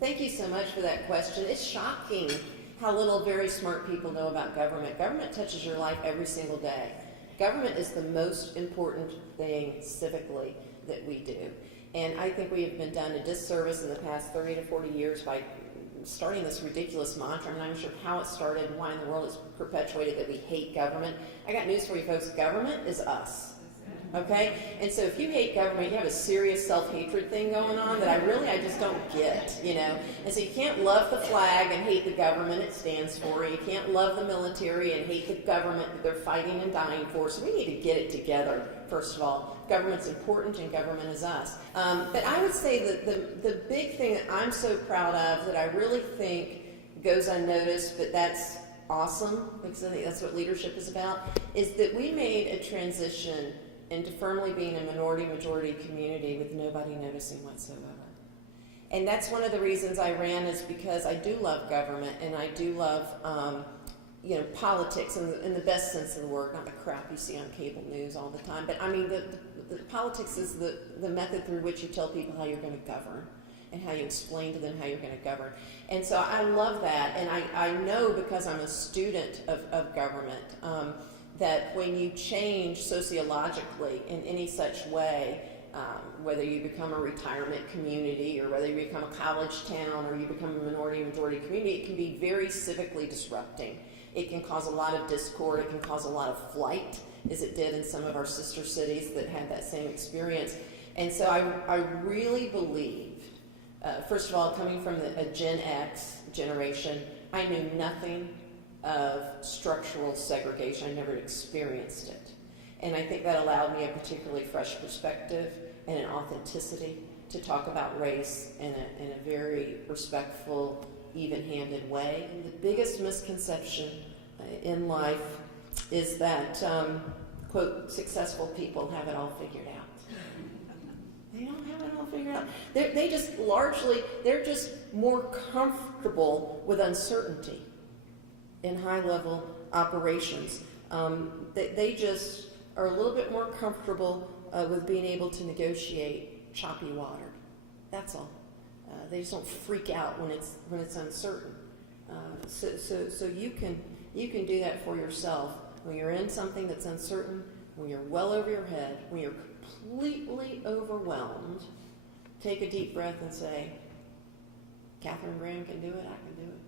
Thank you so much for that question. It's shocking how little very smart people know about government. Government touches your life every single day. Government is the most important thing civically that we do. And I think we have been done a disservice in the past 30 to 40 years by starting this ridiculous mantra. I'm not even sure how it started and why in the world it's perpetuated that we hate government. I got news for you folks. Government is us. Okay? And so if you hate government, you have a serious self-hatred thing going on that I just don't get, you know. And so you can't love the flag and hate the government it stands for. You can't love the military and hate the government that they're fighting and dying for. So we need to get it together, first of all. Government's important and government is us. But I would say that the big thing that I'm so proud of that I really think goes unnoticed, but that's awesome, because I think that's what leadership is about, is that we made a transition into firmly being a minority-majority community with nobody noticing whatsoever. And that's one of the reasons I ran, is because I do love government and I do love politics in the best sense of the word, not the crap you see on cable news all the time. But I mean, the politics is the method through which you tell people how you're going to govern and how you explain to them how you're going to govern. And so I love that, and I know, because I'm a student of government, that when you change sociologically in any such way, whether you become a retirement community or whether you become a college town or you become a minority-majority community, it can be very civically disrupting. It can cause a lot of discord. It can cause a lot of flight, as it did in some of our sister cities that had that same experience. And so I really believe, first of all, coming from a Gen X generation, I knew nothing of structural segregation. I never experienced it. And I think that allowed me a particularly fresh perspective and an authenticity to talk about race in a very respectful, even-handed way. And the biggest misconception in life is that, quote, successful people have it all figured out. They don't have it all figured out. They're just more comfortable with uncertainty in high-level operations. They just are a little bit more comfortable with being able to negotiate choppy water. That's all. They just don't freak out when it's uncertain. So you can do that for yourself when you're in something that's uncertain, when you're well over your head, when you're completely overwhelmed. Take a deep breath and say, Catherine Graham can do it. I can do it.